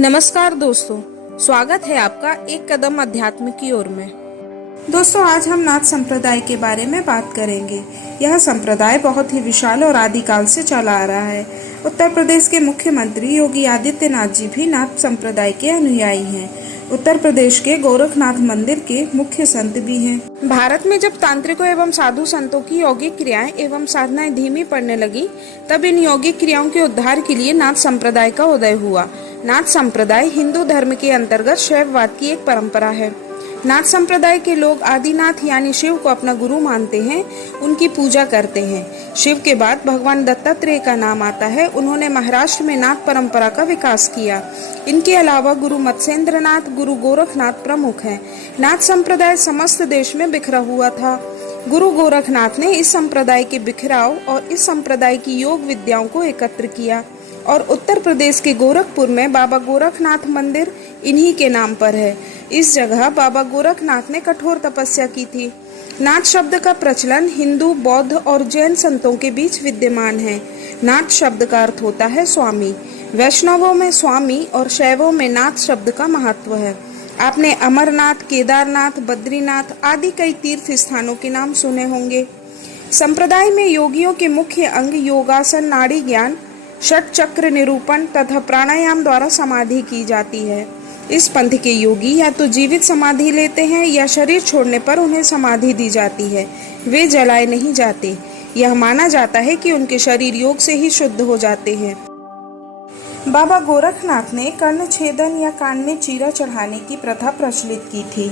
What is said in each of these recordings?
नमस्कार दोस्तों, स्वागत है आपका एक कदम अध्यात्म की ओर में। दोस्तों, आज हम नाथ संप्रदाय के बारे में बात करेंगे। यह संप्रदाय बहुत ही विशाल और आदिकाल से चला आ रहा है। उत्तर प्रदेश के मुख्यमंत्री योगी आदित्यनाथ जी भी नाथ संप्रदाय के अनुयायी हैं। उत्तर प्रदेश के गोरखनाथ मंदिर के मुख्य संत भी हैं। भारत में जब तांत्रिकों एवं साधु संतों की यौगिक क्रियाएं एवं साधनाएं धीमी पड़ने लगी, तब इन यौगिक क्रियाओं के उद्धार के लिए नाथ संप्रदाय का उदय हुआ। नाथ संप्रदाय हिंदू धर्म के अंतर्गत शैववाद की एक परंपरा है। नाथ संप्रदाय के लोग आदिनाथ यानी शिव को अपना गुरु मानते हैं, उनकी पूजा करते हैं। शिव के बाद भगवान दत्तात्रेय का नाम आता है। उन्होंने महाराष्ट्र में नाथ परंपरा का विकास किया। इनके अलावा गुरु मत्स्येंद्रनाथ, गुरु गोरखनाथ प्रमुख हैं। नाथ संप्रदाय समस्त देश में बिखरा हुआ था। गुरु गोरखनाथ ने इस संप्रदाय के बिखराव और इस संप्रदाय की योग विद्याओं को एकत्र किया और उत्तर प्रदेश के गोरखपुर में बाबा गोरखनाथ मंदिर इन्हीं के नाम पर है। इस जगह बाबा गोरखनाथ ने कठोर तपस्या की थी। नाथ शब्द का प्रचलन हिंदू, बौद्ध और जैन संतों के बीच विद्यमान है। नाथ शब्द का अर्थ होता है स्वामी। वैष्णवों में स्वामी और शैवों में नाथ शब्द का महत्व है। आपने अमरनाथ, केदारनाथ, बद्रीनाथ आदि कई तीर्थ स्थानों के नाम सुने होंगे। संप्रदाय में योगियों के मुख्य अंग योगासन, नाड़ी ज्ञान, षट चक्र निरूपण तथा प्राणायाम द्वारा समाधि की जाती है। इस पंथ के योगी या तो जीवित समाधि लेते हैं या शरीर छोड़ने पर उन्हें समाधि दी जाती है। वे जलाए नहीं जाते। यह माना जाता है कि उनके शरीर योग से ही शुद्ध हो जाते हैं। बाबा गोरखनाथ ने कर्ण छेदन या कान में चीरा चढ़ाने की प्रथा प्रचलित की थी।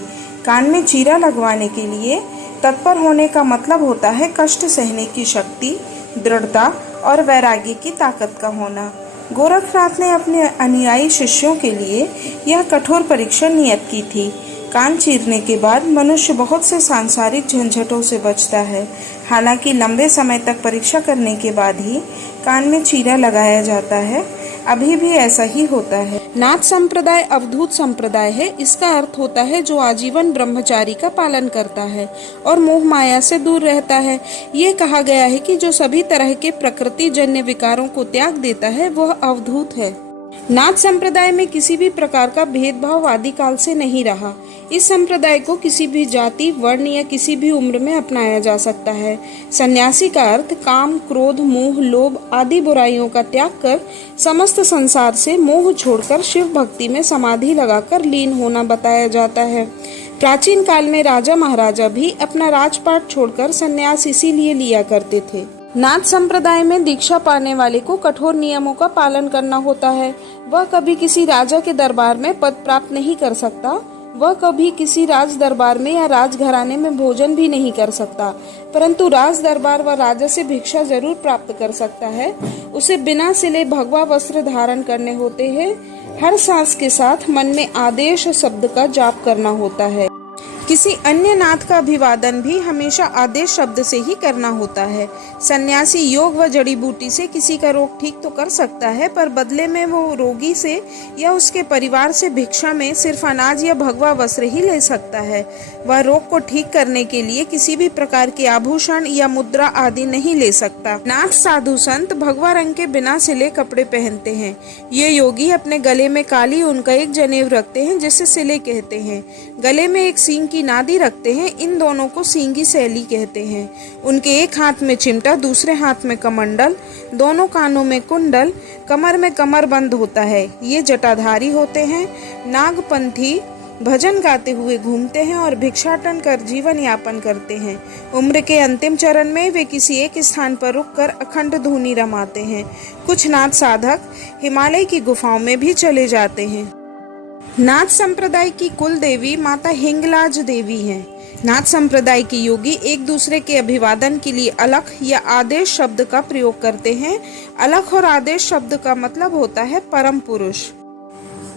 कान में चीरा लगवाने के लिए तत्पर होने का मतलब होता है कष्ट सहने की शक्ति, दृढ़ता और वैराग्य की ताकत का होना। गोरखनाथ ने अपने अनुयायी शिष्यों के लिए यह कठोर परीक्षा नियत की थी। कान चीरने के बाद मनुष्य बहुत से सांसारिक झंझटों से बचता है। हालांकि लंबे समय तक परीक्षा करने के बाद ही कान में चीरा लगाया जाता है। अभी भी ऐसा ही होता है। नाथ संप्रदाय अवधूत संप्रदाय है। इसका अर्थ होता है जो आजीवन ब्रह्मचारी का पालन करता है और मोह माया से दूर रहता है। ये कहा गया है कि जो सभी तरह के प्रकृति जन्य विकारों को त्याग देता है वह अवधूत है। नाथ संप्रदाय में किसी भी प्रकार का भेदभाव आदिकाल से नहीं रहा। इस संप्रदाय को किसी भी जाति, वर्ण या किसी भी उम्र में अपनाया जा सकता है। सन्यासी का अर्थ काम, क्रोध, मोह, लोभ आदि बुराइयों का त्याग कर समस्त संसार से मोह छोड़कर शिव भक्ति में समाधि लगाकर लीन होना बताया जाता है। प्राचीन काल में राजा महाराजा भी अपना राजपाट छोड़कर संन्यास इसीलिए लिया करते थे। नाथ संप्रदाय में दीक्षा पाने वाले को कठोर नियमों का पालन करना होता है। वह कभी किसी राजा के दरबार में पद प्राप्त नहीं कर सकता। वह कभी किसी राज दरबार में या राजघराने में भोजन भी नहीं कर सकता, परंतु राज दरबार व राजा से भिक्षा जरूर प्राप्त कर सकता है। उसे बिना सिले भगवा वस्त्र धारण करने होते हैं। हर सांस के साथ मन में आदेश शब्द का जाप करना होता है। किसी अन्य नाथ का अभिवादन भी हमेशा आदेश शब्द से ही करना होता है। सन्यासी योग व जड़ी बूटी से किसी का रोग ठीक तो कर सकता है, पर बदले में वो रोगी से या उसके परिवार से भिक्षा में सिर्फ अनाज या भगवा वस्त्र ही ले सकता है। वह रोग को ठीक करने के लिए किसी भी प्रकार के आभूषण या मुद्रा आदि नहीं ले सकता। नाथ साधु संत भगवा रंग के बिना सिले कपड़े पहनते हैं। ये योगी अपने गले में काली ऊन का एक जनेऊ रखते हैं जिसे सिले कहते हैं। गले में एक सींग की नादी रखते हैं। इन दोनों को सींगी शैली कहते हैं। उनके एक हाथ में चिमटा, दूसरे हाथ में कमंडल, दोनों कानों में कुंडल, कमर में कमरबंद होता है। ये जटाधारी होते हैं। नागपंथी भजन गाते हुए घूमते हैं और भिक्षाटन कर जीवन यापन करते हैं। उम्र के अंतिम चरण में वे किसी एक स्थान पर रुककर अखंड धूनी रमाते हैं। कुछ नाथ साधक हिमालय की गुफाओं में भी चले जाते हैं। नाथ संप्रदाय की कुल देवी माता हिंगलाज देवी हैं। नाथ संप्रदाय के योगी एक दूसरे के अभिवादन के लिए अलख या आदेश शब्द का प्रयोग करते हैं। अलख और आदेश शब्द का मतलब होता है परम पुरुष।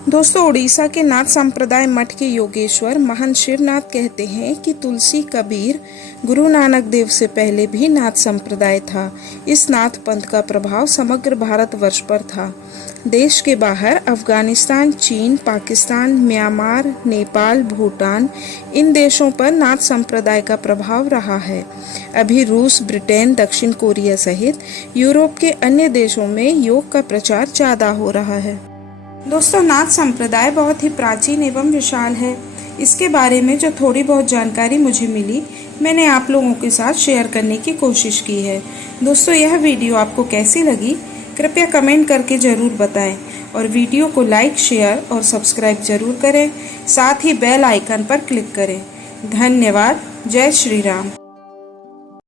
दोस्तों, उड़ीसा के नाथ संप्रदाय मठ के योगेश्वर महंत शिवनाथ कहते हैं कि तुलसी, कबीर, गुरु नानक देव से पहले भी नाथ संप्रदाय था। इस नाथ पंथ का प्रभाव समग्र भारतवर्ष पर था। देश के बाहर अफगानिस्तान, चीन, पाकिस्तान, म्यांमार, नेपाल, भूटान इन देशों पर नाथ संप्रदाय का प्रभाव रहा है। अभी रूस, ब्रिटेन, दक्षिण कोरिया सहित यूरोप के अन्य देशों में योग का प्रचार ज्यादा हो रहा है। दोस्तों, नाथ संप्रदाय बहुत ही प्राचीन एवं विशाल है। इसके बारे में जो थोड़ी बहुत जानकारी मुझे मिली, मैंने आप लोगों के साथ शेयर करने की कोशिश की है। दोस्तों, यह वीडियो आपको कैसी लगी, कृपया कमेंट करके ज़रूर बताएं और वीडियो को लाइक, शेयर और सब्सक्राइब जरूर करें। साथ ही बेल आइकन पर क्लिक करें। धन्यवाद। जय श्री राम।